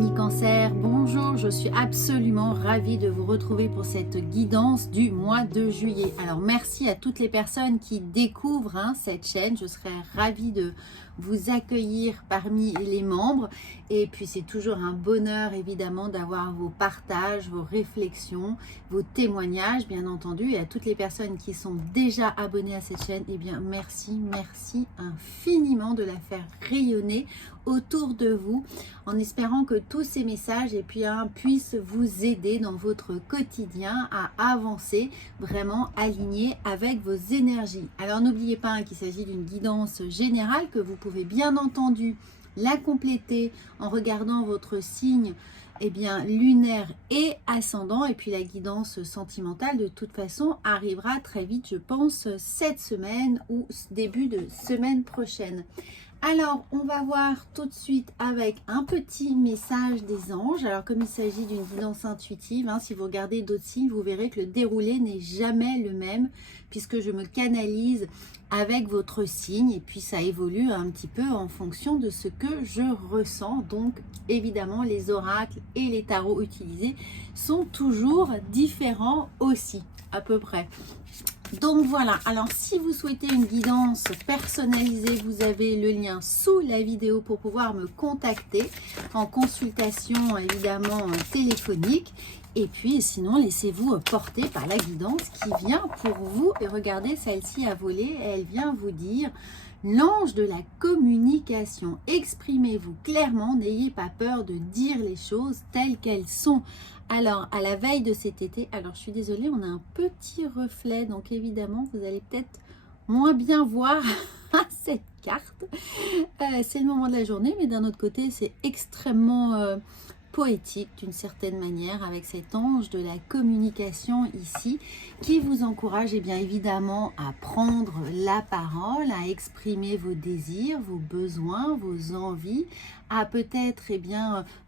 Amis Cancer, bonjour, je suis absolument ravie de vous retrouver pour cette guidance du mois de juillet. Alors merci à toutes les personnes qui découvrent cette chaîne, je serais ravie de vous accueillir parmi les membres et puis c'est toujours un bonheur évidemment d'avoir vos partages, vos réflexions, vos témoignages bien entendu, et à toutes les personnes qui sont déjà abonnées à cette chaîne, eh bien merci infiniment de la faire rayonner autour de vous, en espérant que tous ces messages puissent vous aider dans votre quotidien à avancer vraiment aligné avec vos énergies. Alors n'oubliez pas qu'il s'agit d'une guidance générale, que vous pouvez bien entendu la compléter en regardant votre signe lunaire et ascendant, et puis la guidance sentimentale de toute façon arrivera très vite, je pense cette semaine ou début de semaine prochaine. Alors, on va voir tout de suite avec un petit message des anges. Alors, comme il s'agit d'une guidance intuitive, si vous regardez d'autres signes, vous verrez que le déroulé n'est jamais le même, puisque je me canalise avec votre signe, et puis ça évolue un petit peu en fonction de ce que je ressens. Donc, évidemment, les oracles et les tarots utilisés sont toujours différents aussi, à peu près. Donc voilà, alors si vous souhaitez une guidance personnalisée, vous avez le lien sous la vidéo pour pouvoir me contacter en consultation évidemment téléphonique. Et puis sinon, laissez-vous porter par la guidance qui vient pour vous. Et regardez, celle-ci a volé, elle vient vous dire: l'ange de la communication, exprimez-vous clairement, n'ayez pas peur de dire les choses telles qu'elles sont. Alors, à la veille de cet été, alors je suis désolée, on a un petit reflet, donc évidemment, vous allez peut-être moins bien voir cette carte. C'est le moment de la journée, mais d'un autre côté, c'est extrêmement poétique d'une certaine manière, avec cet ange de la communication ici, qui vous encourage bien évidemment à prendre la parole, à exprimer vos désirs, vos besoins, vos envies, à peut-être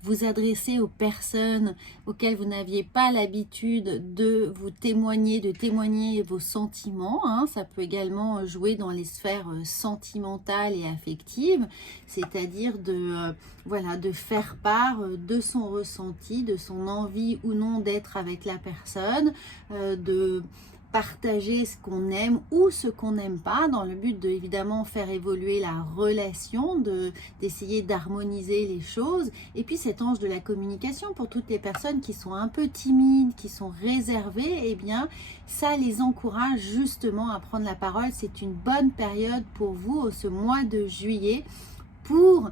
vous adresser aux personnes auxquelles vous n'aviez pas l'habitude de vous témoigner, vos sentiments. Ça peut également jouer dans les sphères sentimentales et affectives, c'est-à-dire de faire part de son ressenti, de son envie ou non d'être avec la personne, de partager ce qu'on aime ou ce qu'on n'aime pas, dans le but de évidemment faire évoluer la relation, d'essayer d'harmoniser les choses. Et puis cet ange de la communication, pour toutes les personnes qui sont un peu timides, qui sont réservées, ça les encourage justement à prendre la parole. C'est une bonne période pour vous, ce mois de juillet, pour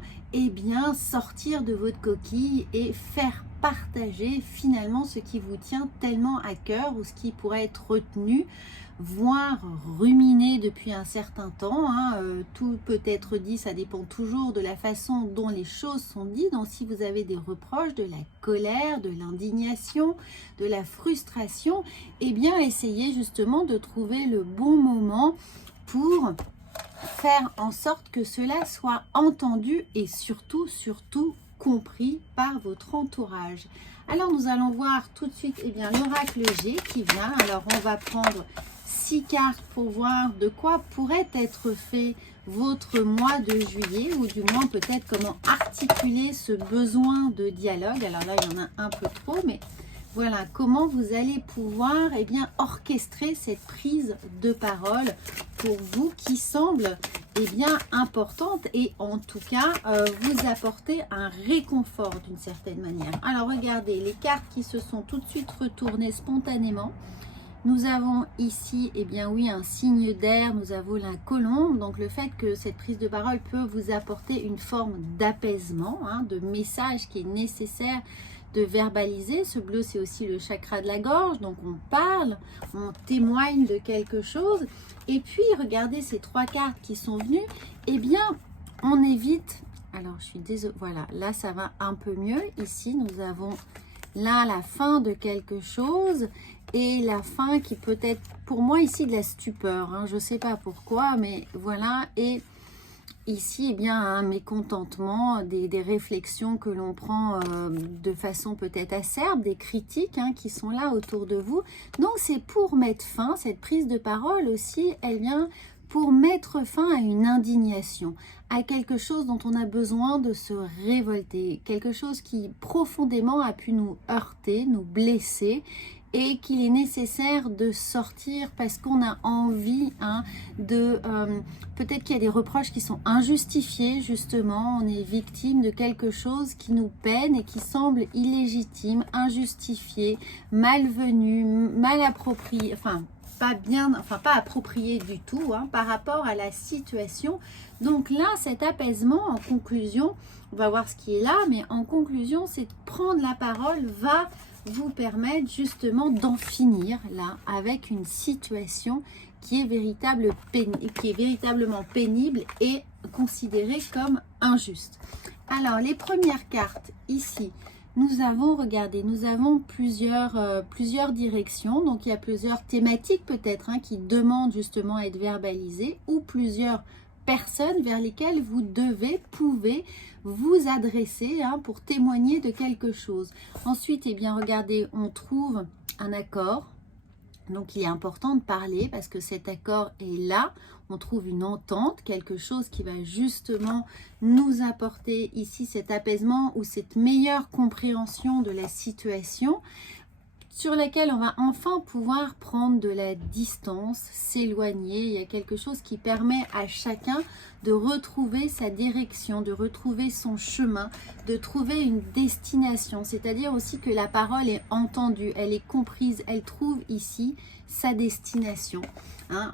sortir de votre coquille et faire partager finalement ce qui vous tient tellement à cœur, ou ce qui pourrait être retenu, voire ruminé depuis un certain temps. Tout peut être dit, ça dépend toujours de la façon dont les choses sont dites. Donc si vous avez des reproches, de la colère, de l'indignation, de la frustration, essayez justement de trouver le bon moment pour faire en sorte que cela soit entendu et surtout compris par votre entourage. Alors nous allons voir tout de suite l'oracle G qui vient. Alors on va prendre 6 cartes pour voir de quoi pourrait être fait votre mois de juillet, ou du moins peut-être comment articuler ce besoin de dialogue. Alors là il y en a un peu trop, mais voilà comment vous allez pouvoir orchestrer cette prise de parole pour vous, qui semble importante et en tout cas vous apporter un réconfort d'une certaine manière. Alors regardez les cartes qui se sont tout de suite retournées spontanément. Nous avons ici un signe d'air, nous avons la colombe, donc le fait que cette prise de parole peut vous apporter une forme d'apaisement, de message qui est nécessaire de verbaliser. Ce bleu, c'est aussi le chakra de la gorge, donc on parle, on témoigne de quelque chose. Et puis regardez ces 3 cartes qui sont venues, on évite, alors je suis désolée, voilà, là ça va un peu mieux. Ici nous avons là la fin de quelque chose, et la fin qui peut être pour moi ici de la stupeur, je ne sais pas pourquoi, mais voilà. Et ici, un mécontentement, des réflexions que l'on prend de façon peut-être acerbe, des critiques qui sont là autour de vous. Donc, c'est pour mettre fin, cette prise de parole aussi, elle vient pour mettre fin à une indignation, à quelque chose dont on a besoin de se révolter, quelque chose qui profondément a pu nous heurter, nous blesser, et qu'il est nécessaire de sortir parce qu'on a envie peut-être qu'il y a des reproches qui sont injustifiés, justement, on est victime de quelque chose qui nous peine et qui semble illégitime, injustifié, malvenu, mal approprié, pas approprié du tout par rapport à la situation. Donc là, cet apaisement, en conclusion, on va voir ce qui est là, mais en conclusion, c'est de prendre la parole, va vous permettre justement d'en finir là avec une situation qui est véritablement pénible et considérée comme injuste. Alors les premières cartes ici, nous avons plusieurs directions, donc il y a plusieurs thématiques peut-être qui demandent justement à être verbalisées, ou plusieurs personnes vers lesquelles vous pouvez vous adresser pour témoigner de quelque chose. Ensuite, regardez, on trouve un accord. Donc, il est important de parler parce que cet accord est là. On trouve une entente, quelque chose qui va justement nous apporter ici cet apaisement ou cette meilleure compréhension de la situation, sur laquelle on va enfin pouvoir prendre de la distance, s'éloigner. Il y a quelque chose qui permet à chacun de retrouver sa direction, de retrouver son chemin, de trouver une destination. C'est-à-dire aussi que la parole est entendue, elle est comprise, elle trouve ici sa destination.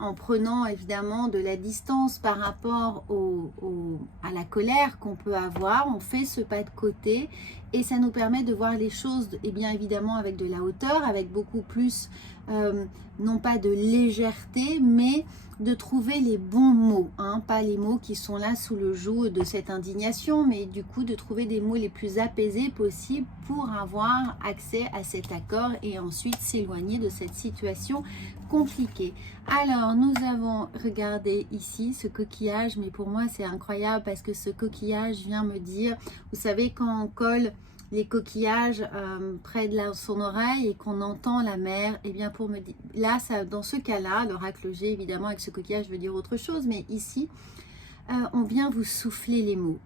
En prenant évidemment de la distance par rapport à la colère qu'on peut avoir, on fait ce pas de côté et ça nous permet de voir les choses bien évidemment avec de la hauteur, avec beaucoup plus, non pas de légèreté, mais de trouver les bons mots, pas les mots qui sont là sous le joug de cette indignation, mais du coup de trouver des mots les plus apaisés possibles pour avoir accès à cet accord et ensuite s'éloigner de cette situation compliquée. Alors nous avons regardé ici ce coquillage, mais pour moi c'est incroyable parce que ce coquillage vient me dire, vous savez quand on colle les coquillages près de son oreille et qu'on entend la mer, et bien pour me dire, là ça, dans ce cas-là, l'oracle G évidemment avec ce coquillage veut dire autre chose, mais ici on vient vous souffler les mots.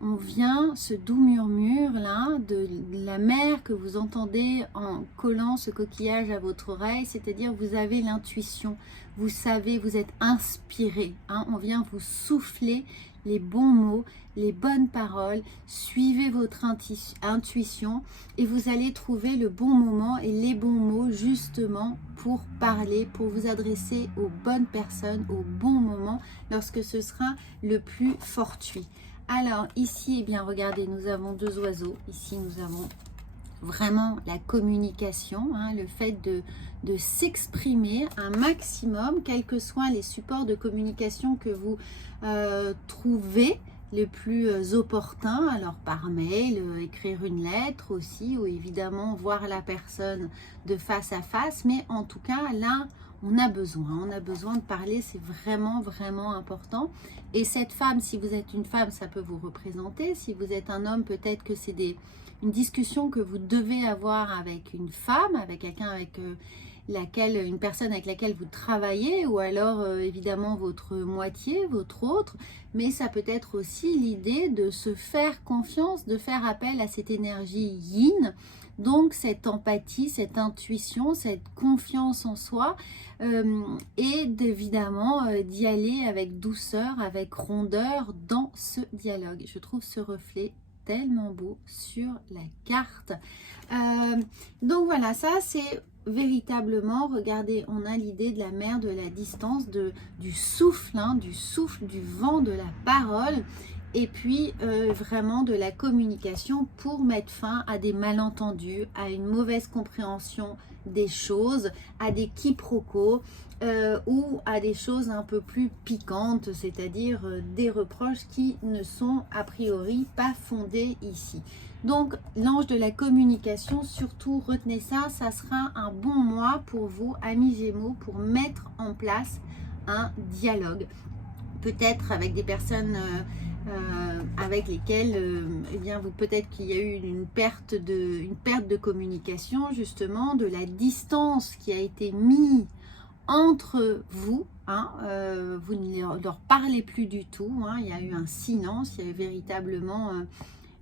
On vient, ce doux murmure là de la mer que vous entendez en collant ce coquillage à votre oreille, c'est-à-dire vous avez l'intuition, vous savez, vous êtes inspiré, on vient vous souffler les bons mots, les bonnes paroles, suivez votre intuition et vous allez trouver le bon moment et les bons mots justement pour parler, pour vous adresser aux bonnes personnes au bon moment lorsque ce sera le plus fortuit. Alors ici, regardez, nous avons deux oiseaux. Ici, nous avons vraiment la communication, le fait de s'exprimer un maximum, quels que soient les supports de communication que vous trouvez les plus opportuns. Alors par mail, écrire une lettre aussi, ou évidemment voir la personne de face à face. Mais en tout cas, là, on a besoin de parler, c'est vraiment, vraiment important. Et cette femme, si vous êtes une femme, ça peut vous représenter. Si vous êtes un homme, peut-être que c'est une discussion que vous devez avoir avec une femme, avec quelqu'un avec une personne avec laquelle vous travaillez, ou alors évidemment votre moitié, votre autre. Mais ça peut être aussi l'idée de se faire confiance, de faire appel à cette énergie yin. Donc cette empathie, cette intuition, cette confiance en soi et d'évidemment d'y aller avec douceur, avec rondeur dans ce dialogue. Je trouve ce reflet tellement beau sur la carte. Donc voilà, ça c'est véritablement, regardez, on a l'idée de la mer, de la distance, du souffle, du vent, de la parole. Et puis vraiment de la communication pour mettre fin à des malentendus, à une mauvaise compréhension des choses, à des quiproquos ou à des choses un peu plus piquantes, c'est-à-dire des reproches qui ne sont a priori pas fondés ici. Donc l'ange de la communication, surtout retenez ça, ça sera un bon mois pour vous, amis Gémeaux, pour mettre en place un dialogue. Peut-être avec des personnes avec lesquelles peut-être qu'il y a eu une perte de communication, justement, de la distance qui a été mise entre vous, hein, vous ne leur parlez plus du tout, hein, il y a eu un silence, il y a eu véritablement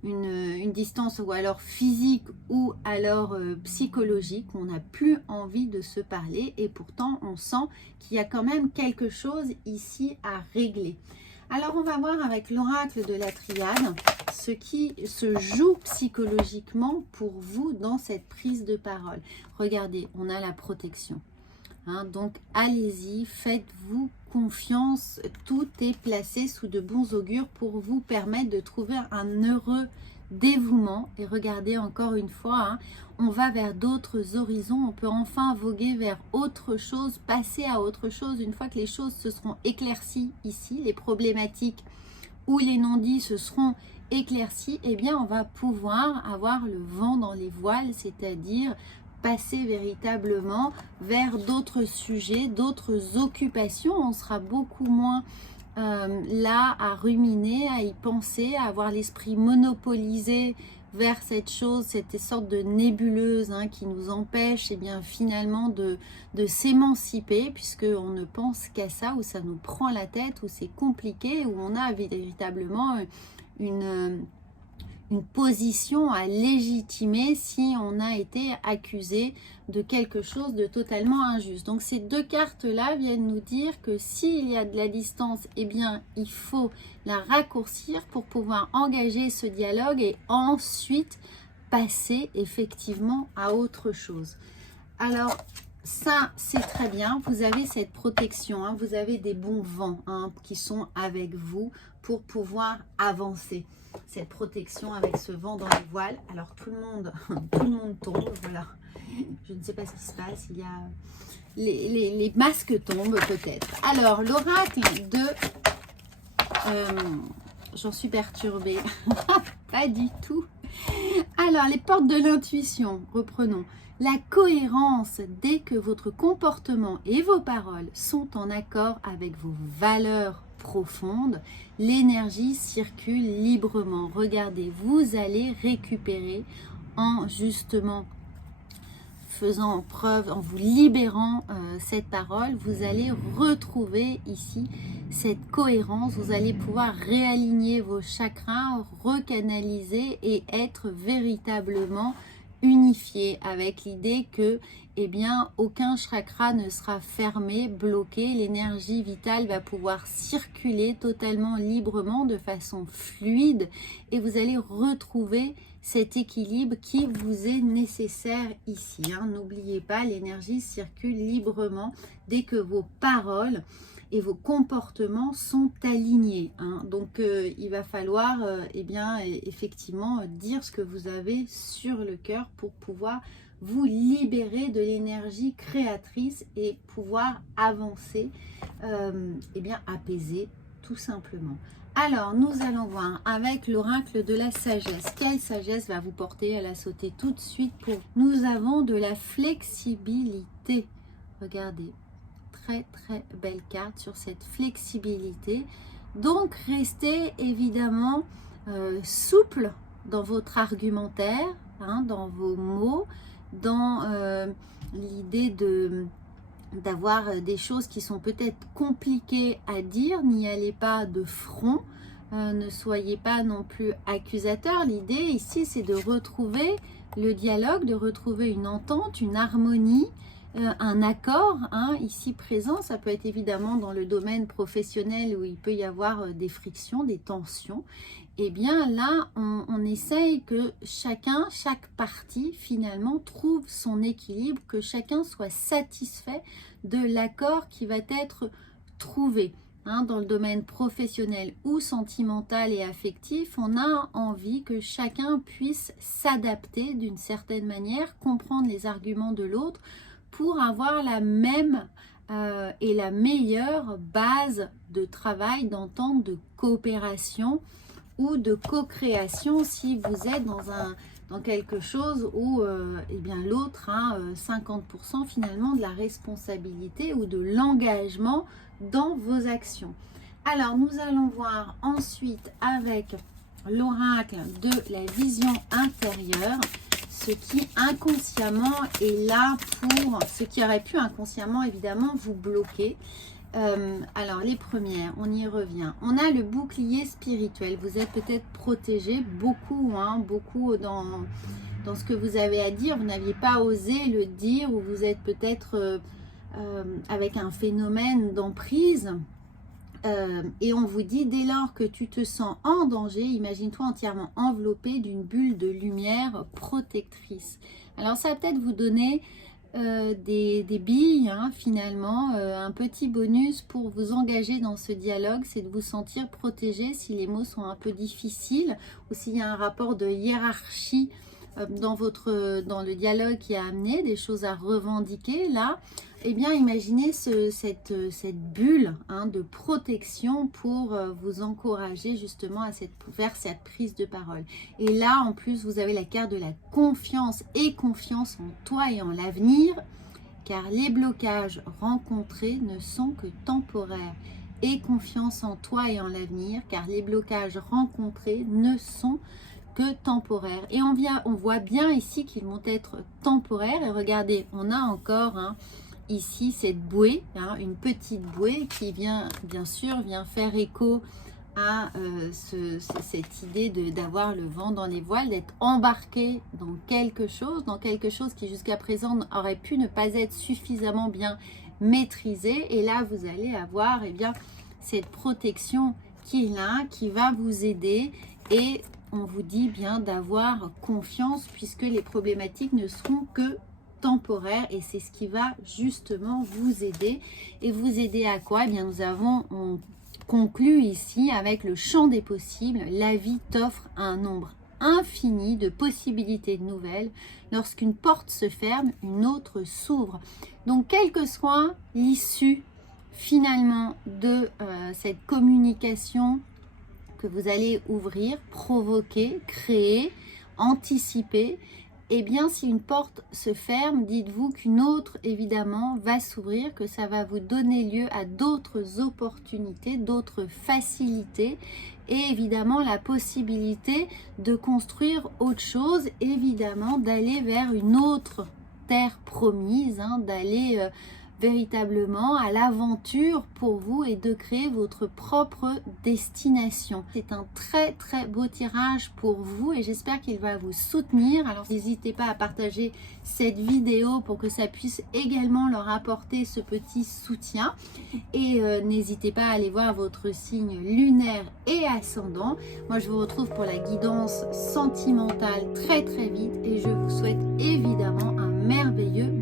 une distance ou alors physique ou alors psychologique, on n'a plus envie de se parler et pourtant on sent qu'il y a quand même quelque chose ici à régler. Alors on va voir avec l'oracle de la triade ce qui se joue psychologiquement pour vous dans cette prise de parole. Regardez, on a la protection. Hein, donc allez-y, faites-vous confiance, tout est placé sous de bons augures pour vous permettre de trouver un heureux dévouement. Et regardez encore une fois, hein, on va vers d'autres horizons, on peut enfin voguer vers autre chose, passer à autre chose une fois que les choses se seront éclaircies ici, les problématiques ou les non-dits se seront éclaircis, eh bien on va pouvoir avoir le vent dans les voiles, c'est-à-dire passer véritablement vers d'autres sujets, d'autres occupations. On sera beaucoup moins là à ruminer, à y penser, à avoir l'esprit monopolisé vers cette chose, cette sorte de nébuleuse hein, qui nous empêche eh bien, finalement de s'émanciper, puisqu'on ne pense qu'à ça, où ça nous prend la tête, où c'est compliqué, où on a véritablement une position à légitimer si on a été accusé de quelque chose de totalement injuste. Donc ces deux cartes-là viennent nous dire que s'il y a de la distance, eh bien il faut la raccourcir pour pouvoir engager ce dialogue et ensuite passer effectivement à autre chose. Alors ça, c'est très bien. Vous avez cette protection, hein, vous avez des bons vents hein, qui sont avec vous pour pouvoir avancer. Cette protection avec ce vent dans les voiles. Alors tout le monde tombe, voilà. Je ne sais pas ce qui se passe. Il y a les masques tombent peut-être. Alors l'oracle de... j'en suis perturbée. Pas du tout. Alors les portes de l'intuition, reprenons. La cohérence dès que votre comportement et vos paroles sont en accord avec vos valeurs profondes, l'énergie circule librement. Regardez, vous allez récupérer en justement faisant preuve, en vous libérant cette parole, vous allez retrouver ici cette cohérence, vous allez pouvoir réaligner vos chakras, recanaliser et être véritablement unifié avec l'idée que eh bien, aucun chakra ne sera fermé, bloqué, l'énergie vitale va pouvoir circuler totalement librement de façon fluide et vous allez retrouver cet équilibre qui vous est nécessaire ici. Hein. N'oubliez pas, l'énergie circule librement dès que vos paroles et vos comportements sont alignés. Hein. Donc, il va falloir eh bien, effectivement dire ce que vous avez sur le cœur pour pouvoir vous libérer de l'énergie créatrice et pouvoir avancer, eh bien, apaisé tout simplement. Alors, nous allons voir avec l'oracle de la sagesse. Quelle sagesse va vous porter? Elle a sauté tout de suite pour... Nous avons de la flexibilité. Regardez, très très belle carte sur cette flexibilité. Donc, restez évidemment souple dans votre argumentaire, hein, dans vos mots, dans l'idée d'avoir des choses qui sont peut-être compliquées à dire. N'y allez pas de front, ne soyez pas non plus accusateur. L'idée ici, c'est de retrouver le dialogue, de retrouver une entente, une harmonie, un accord hein, ici présent. Ça peut être évidemment dans le domaine professionnel où il peut y avoir des frictions, des tensions. Et bien là, on essaye que chaque partie finalement trouve son équilibre, que chacun soit satisfait de l'accord qui va être trouvé. Hein, dans le domaine professionnel ou sentimental et affectif, on a envie que chacun puisse s'adapter d'une certaine manière, comprendre les arguments de l'autre pour avoir la même et la meilleure base de travail, d'entente, de coopération ou de co-création si vous êtes dans quelque chose où eh bien l'autre a 50% finalement de la responsabilité ou de l'engagement dans vos actions. Alors nous allons voir ensuite avec l'oracle de la vision intérieure ce qui inconsciemment est là pour ce qui aurait pu inconsciemment évidemment vous bloquer. Alors les premières, on y revient. On a le bouclier spirituel. Vous êtes peut-être protégé, beaucoup, beaucoup dans ce que vous avez à dire. Vous n'aviez pas osé le dire, ou vous êtes peut-être avec un phénomène d'emprise. Et on vous dit, dès lors que tu te sens en danger, imagine-toi entièrement enveloppé d'une bulle de lumière protectrice. Alors ça va peut-être vous donner des billes, finalement, un petit bonus pour vous engager dans ce dialogue, c'est de vous sentir protégé si les mots sont un peu difficiles ou s'il y a un rapport de hiérarchie dans le dialogue qui a amené des choses à revendiquer là. Eh bien, imaginez cette bulle de protection pour vous encourager justement vers cette prise de parole. Et là, en plus, vous avez la carte de la confiance et confiance en toi et en l'avenir, car les blocages rencontrés ne sont que temporaires. Et confiance en toi et en l'avenir, car les blocages rencontrés ne sont que temporaires. Et on voit bien ici qu'ils vont être temporaires. Et regardez, on a encore ici cette bouée, une petite bouée qui vient, bien sûr, faire écho à cette idée d'avoir le vent dans les voiles, d'être embarqué dans quelque chose qui jusqu'à présent aurait pu ne pas être suffisamment bien maîtrisé. Et là, vous allez avoir cette protection qui est là, qui va vous aider. Et on vous dit bien d'avoir confiance, puisque les problématiques ne seront que temporaire, et c'est ce qui va justement vous aider. Et vous aider à quoi? Eh bien, on conclut ici avec le champ des possibles. La vie t'offre un nombre infini de possibilités nouvelles. Lorsqu'une porte se ferme, une autre s'ouvre. Donc, quelle que soit l'issue finalement de cette communication que vous allez ouvrir, provoquer, créer, anticiper, eh bien, si une porte se ferme, dites-vous qu'une autre, évidemment, va s'ouvrir, que ça va vous donner lieu à d'autres opportunités, d'autres facilités, et évidemment, la possibilité de construire autre chose, évidemment, d'aller vers une autre terre promise, d'aller véritablement à l'aventure pour vous et de créer votre propre destination. C'est un très très beau tirage pour vous et j'espère qu'il va vous soutenir. Alors n'hésitez pas à partager cette vidéo pour que ça puisse également leur apporter ce petit soutien, et n'hésitez pas à aller voir votre signe lunaire et ascendant. Moi je vous retrouve pour la guidance sentimentale très très vite et je vous souhaite évidemment un merveilleux